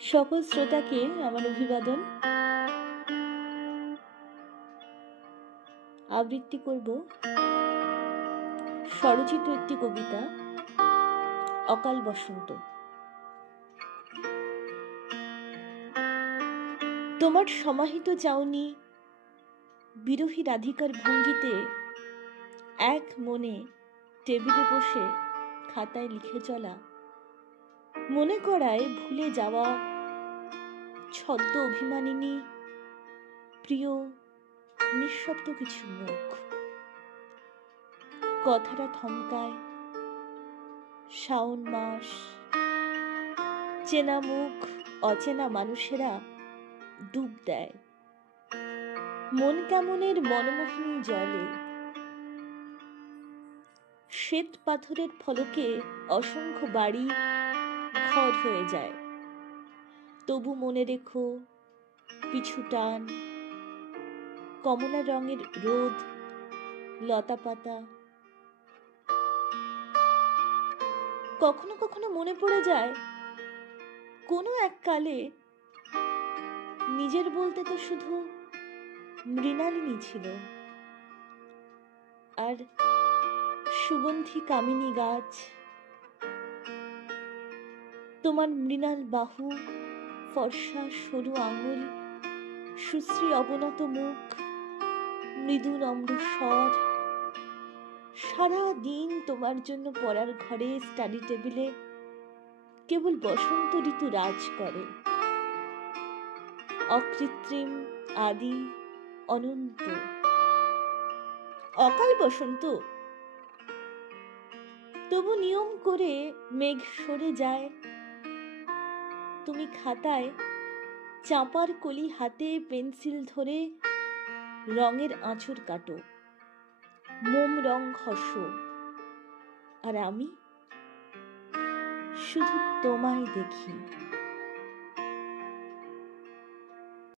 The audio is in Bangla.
সকল শ্রোতাকে আমার অভিবাদন। আবৃত্তি করব স্বরচিত একটি কবিতা, অকাল বসন্ত। তোমার সমাহিত চাউনি বিরহী রাধিকার ভঙ্গিতে এক মনে টেবিলে বসে খাতায় লিখে চলা, মনে করায় ভুলে যাওয়া ছদ্ম অভিমানিনী প্রিয় নিঃশব্দ কিছু মুখ। কথাটা থমকায়, শাওন মাস, চেনা মুখ অচেনা মানুষেরা ডুব দেয় মন কেমনের মনমোহিনী জলে। শ্বেত পাথরের ফলকে অসংখ্য বাড়ি ঘর হয়ে যায়, তবু মনে রেখো পিছু টান, কমলা রঙের রোদ, লতা পাতা। কখনো কখনো মনে পড়ে যায় কোনো এক কালে নিজের বলতে তো শুধু মৃণালিনী ছিল, আর সুগন্ধি কামিনী গাছ। তোমার মৃণাল বাহু, ফর্সা সরু আঙুল, সুশ্রী অবনত মুখ, মৃদু নম্র স্বর। সারা দিন তোমার জন্য পড়ার ঘরে স্টাডি টেবিলে কেবল বসন্ত ঋতু রাজ করে, অকৃত্রিম, আদি, অনন্ত। অকাল বসন্ত। তবু নিয়ম করে মেঘ সরে যায়, তুমি খাতায় চাঁপার কলি হাতে পেন্সিল ধরে রঙের আঁচড় কাটো, মোম রং ঘষো, আর আমি শুধু তোমায় দেখি।